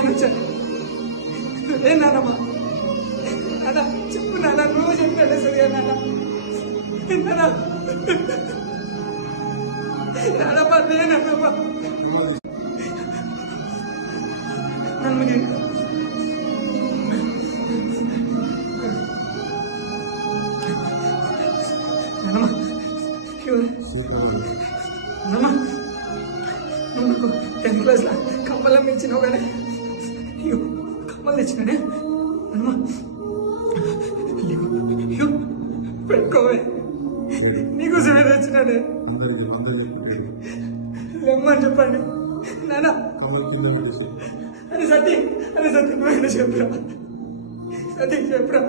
నేను వచ్చాను. ఏ నాన్నమ్మ నాన్న చెప్పు నాన్న, నువ్వు చెప్పాడే సరిగా నాన్న. నాన్నమ్మ నేనమ్మా నన్ను నాన్నమ్మ నాన్నమ్మ నువ్వు నాకు 10th క్లాస్లో కమ్మలం ఇచ్చినావు కానీ కమ్మలు తెచ్చినానే అమ్మా. పెట్టుకోవే నీకోసమే తెచ్చినానే. లెమ్మని చెప్పండి నాన్న. అరే సతీ నువ్వైనా చెప్పురా. సతీ చెప్పురా.